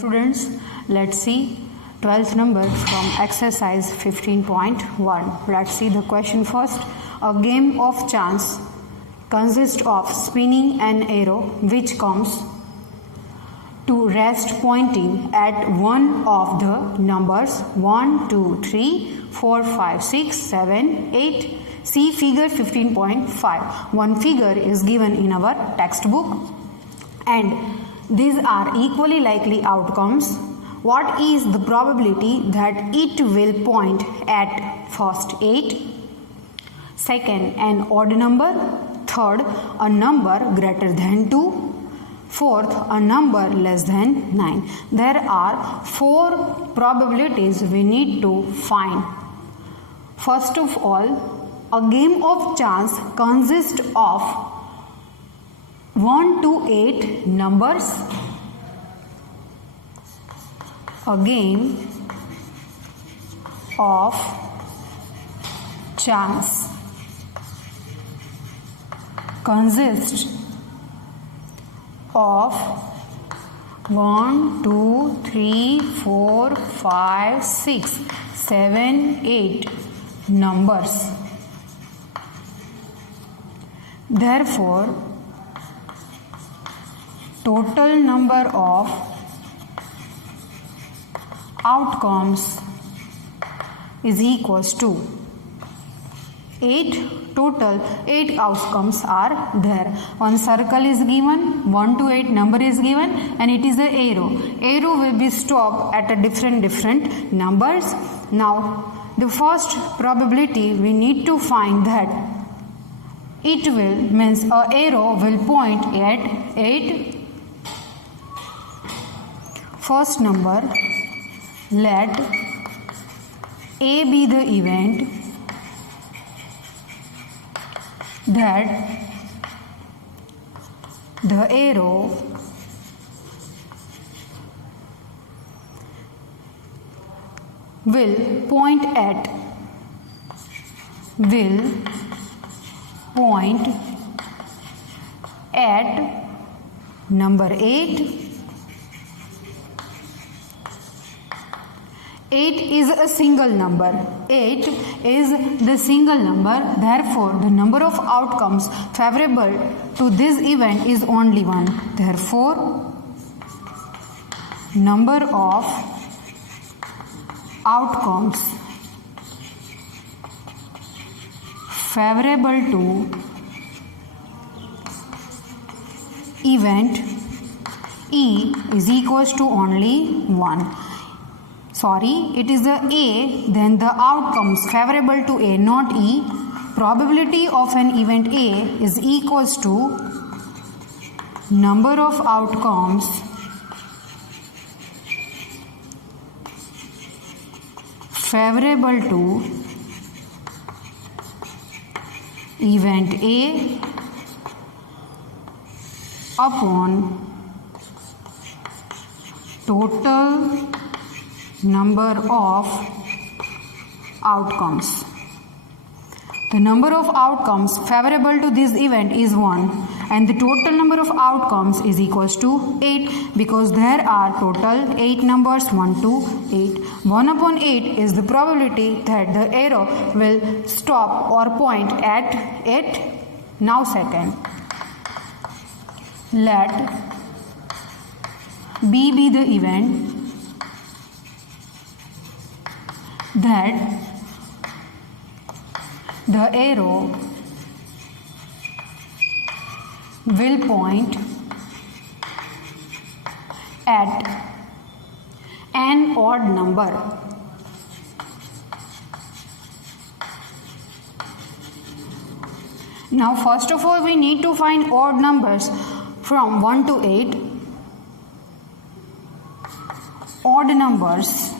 Students, let's see 12th number from exercise 15.1. Let's see the question first. A game of chance consists of spinning an arrow which comes to rest pointing at one of the numbers 1, 2, 3, 4, 5, 6, 7, 8. See figure 15.5. One figure is given in our textbook and these are equally likely outcomes. What is the probability that it will point at first 8, second an odd number, third a number greater than 2, fourth a number less than 9. There are 4 probabilities we need to find. First of all, a game of chance consists of 1 to 8 numbers. A game of chance consists of 1, 2, 3, 4, 5, 6, 7, 8 numbers. Therefore, total number of outcomes is equals to 8. Total 8 outcomes are there. One circle is given, 1 to 8 number is given, and it is an arrow. Arrow will be stopped at a different numbers. Now, the first probability we need to find that it will means a arrow will point at 8. First number, let A be the event that the arrow will point at number 8. 8 is a single number. 8 is the single number. Therefore, the number of outcomes favorable to this event is only 1. Therefore, number of outcomes favorable to event E is equals to only 1. Sorry, it is the A, then the outcomes favorable to A, not E. Probability of an event A is equals to number of outcomes favorable to event A upon total number of outcomes. The number of outcomes favorable to this event is 1 and the total number of outcomes is equals to 8 because there are total 8 numbers 1 to 8. 1 upon 8 is the probability that the arrow will stop or point at 8. Now second, let B be the event that the arrow will point at an odd number. Now first of all we need to find odd numbers from 1 to 8. Odd numbers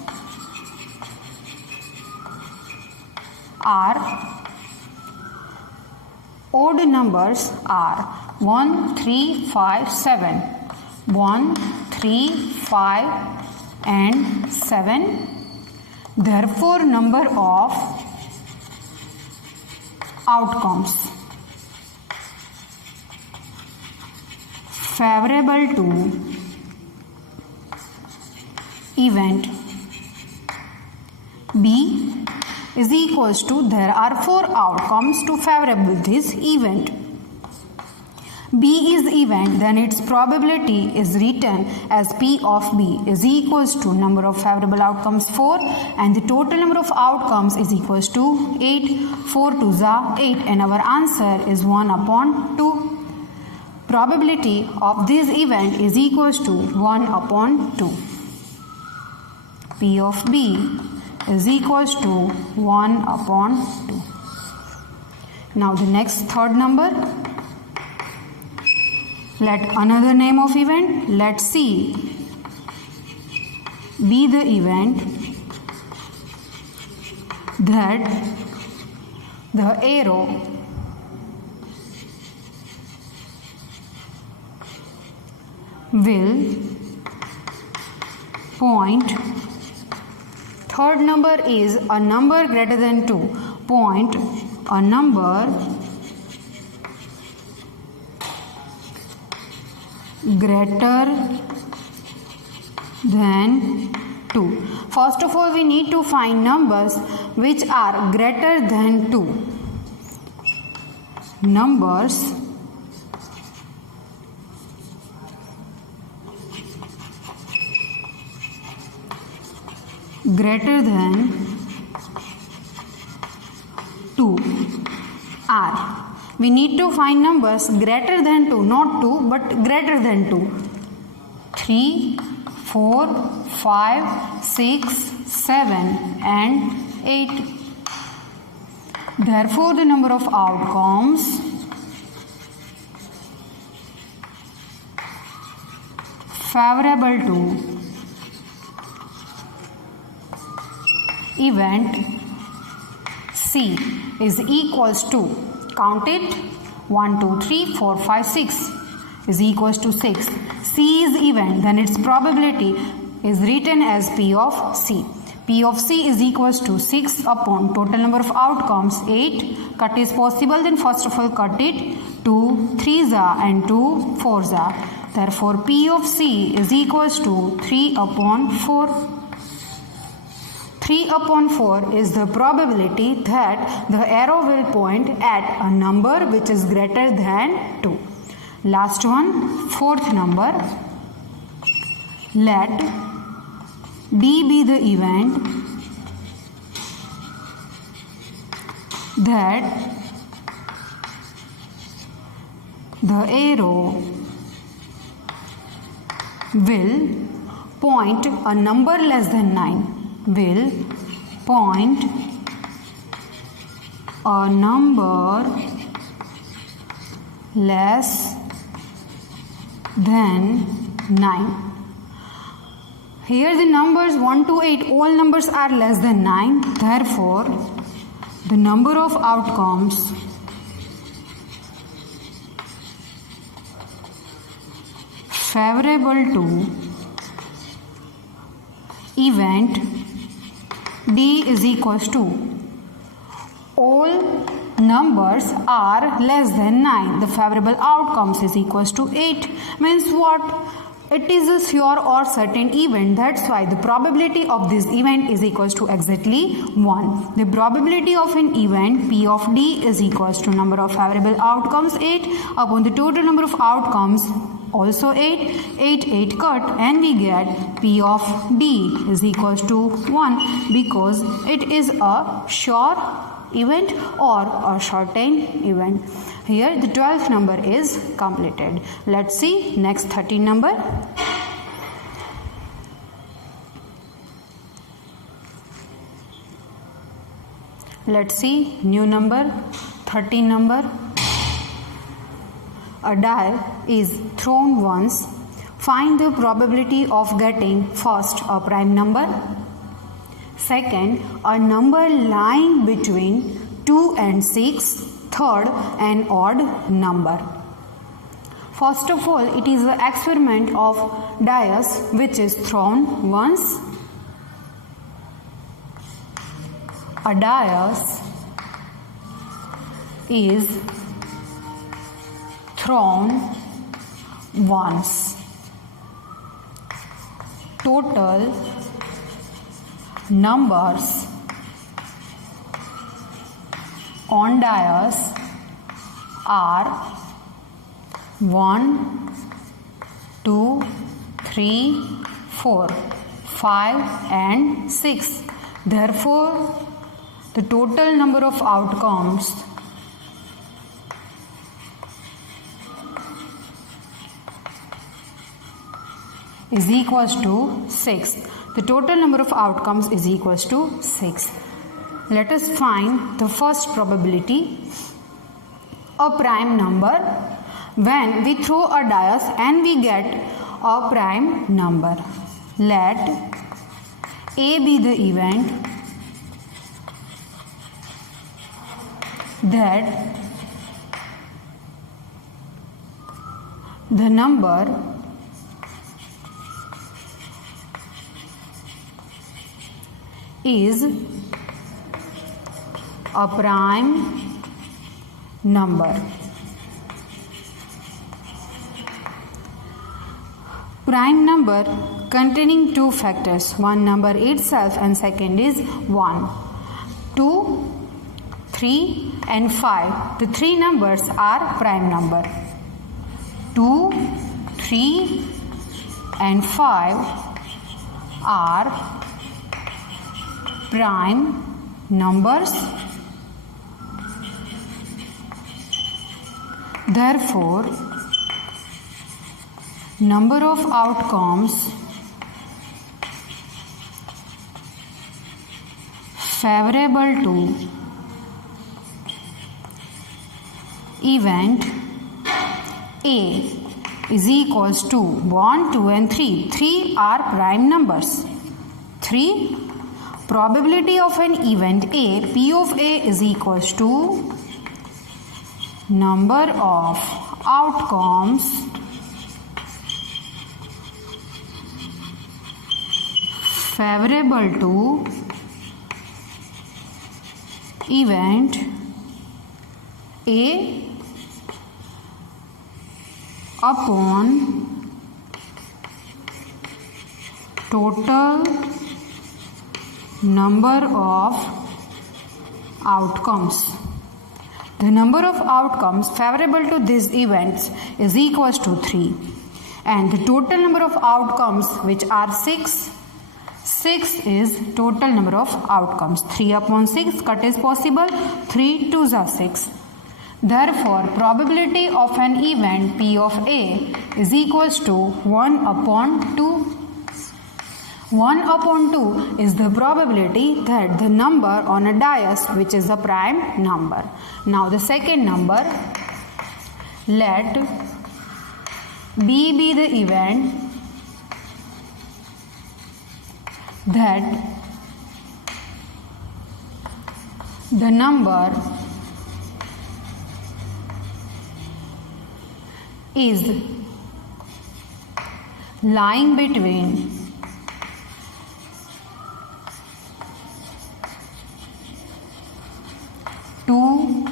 are 1, 3, 5, 7. 1, 3, 5 and 7. Therefore, number of outcomes favorable to event B is equals to, there are 4 outcomes to favorable this event. B is event, then its probability is written as P of B is equals to number of favorable outcomes 4 and the total number of outcomes is equals to 8. 4 2s are 8 and our answer is 1 upon 2. Probability of this event is equals to 1 upon 2. P of B is equals to 1 upon 2. Now the next third number. Let another name of event, let C be the event that the arrow will point. Third number is a number greater than 2. Point a number greater than 2. First of all, we need to find numbers which are greater than 2. Numbers greater than 2 are. We need to find numbers greater than 2, not 2 but greater than 2. 3, 4, 5, 6, 7 and 8. Therefore, the number of outcomes favorable to event C is equals to, count it, 1, 2, 3, 4, 5, 6 is equals to 6. C is event, then its probability is written as P of C. P of C is equals to 6 upon total number of outcomes 8. Cut is possible, then first of all cut it. 2 3s are and 2 4s are. Therefore P of C is equals to 3 upon 4. 3 upon 4 is the probability that the arrow will point at a number which is greater than 2. Last one, fourth number. Let D be the event that the arrow will point a number less than 9. Will point a number less than 9. Here the numbers 1 to 8, all numbers are less than 9. Therefore, the number of outcomes favorable to event D is equals to, all numbers are less than 9. The favorable outcomes is equals to 8. Means what? It is a sure or certain event. That's why the probability of this event is equals to exactly 1. The probability of an event P of D is equals to number of favorable outcomes 8 upon the total number of outcomes also 8 cut, and we get P of D is equals to 1 because it is a sure event or a certain event. Here the 12th number is completed. Let's see next 13 number. Let's see new number, 13 number. A die is thrown once. Find the probability of getting first a prime number, second a number lying between 2 and 6, third an odd number. First of all, it is the experiment of dice which is thrown once. A dice is thrown once. Total numbers on dais are 1, 2, 3, 4, 5 and 6. Therefore, the total number of outcomes is equals to 6. The total number of outcomes is equals to 6. Let us find the first probability. A prime number. When we throw a dice and we get a prime number. Let A be the event that the number is a prime number. Prime number containing two factors, one number itself and second is 1. 2, 3 and 5. The three numbers are prime number. 2, 3 and 5 are prime numbers. Therefore, number of outcomes favorable to event A is equals to 1, 2 and 3. 3 are prime numbers. 3. Probability of an event A, P of A is equals to number of outcomes favorable to event A upon total number of outcomes. The number of outcomes favorable to these events is equals to 3, and the total number of outcomes, which are 6. 6 is total number of outcomes. 3 upon 6 cut is possible. 3 2s are 6. Therefore, probability of an event P of A is equals to 1 upon 2. 1 upon 2 is the probability that the number on a dais, which is a prime number. Now the second number, let B be the event that the number is lying between 2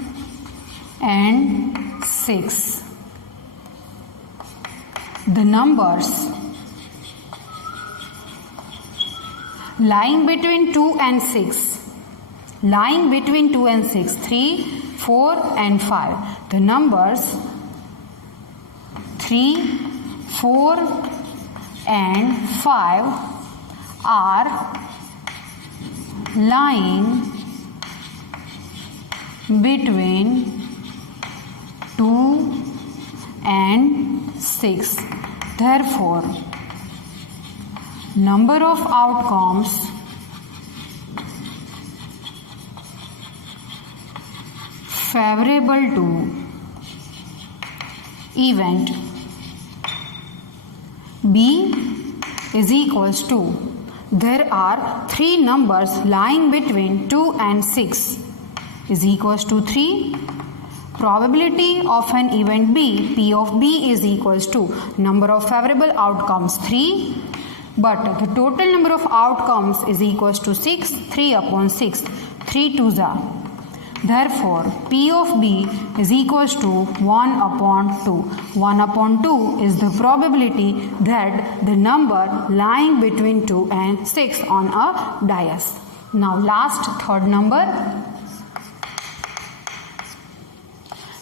and 6. The numbers lying between 2 and 6. Lying between 2 and 6. 3, 4 and 5. The numbers 3, 4 and 5 are lying between 2 and 6. Therefore, number of outcomes favorable to event B is equals to, there are 3 numbers lying between 2 and 6 is equals to 3. Probability of an event B, P of B is equals to number of favorable outcomes 3, but the total number of outcomes is equals to 6. 3 upon 6, 3 2s are. Therefore, P of B is equals to 1 upon 2. 1 upon 2 is the probability that the number lying between 2 and 6 on a dais. Now last third number.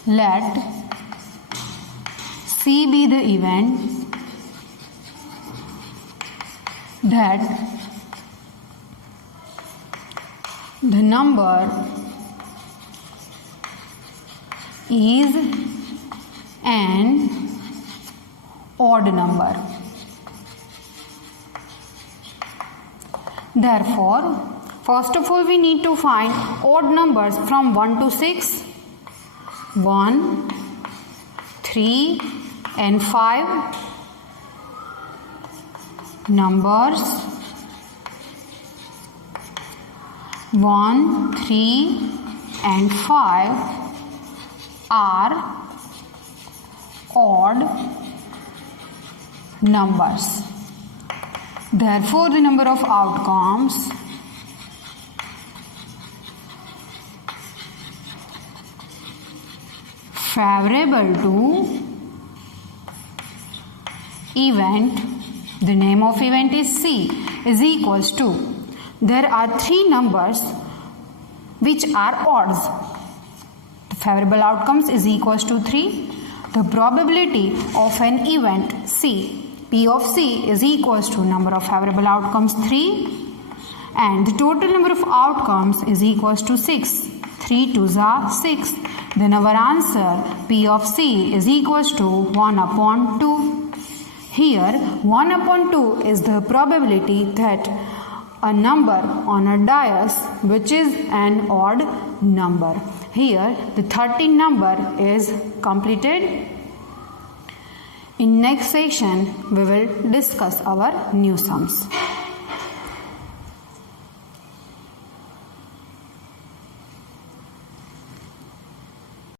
Let C be the event that the number is an odd number. Therefore, first of all we need to find odd numbers from 1 to 6. 1, 3 and 5 numbers 1, 3 and 5 are odd numbers. Therefore, the number of outcomes favorable to event, the name of event is C, is equals to, there are 3 numbers which are odds. The favorable outcomes is equals to 3. The probability of an event C, P of C, is equals to number of favorable outcomes 3, and the total number of outcomes is equals to 6. 3 2s are 6. Then our answer P of C is equals to 1 upon 2. Here 1 upon 2 is the probability that a number on a dais which is an odd number. Here the 13 number is completed. In next section we will discuss our new sums.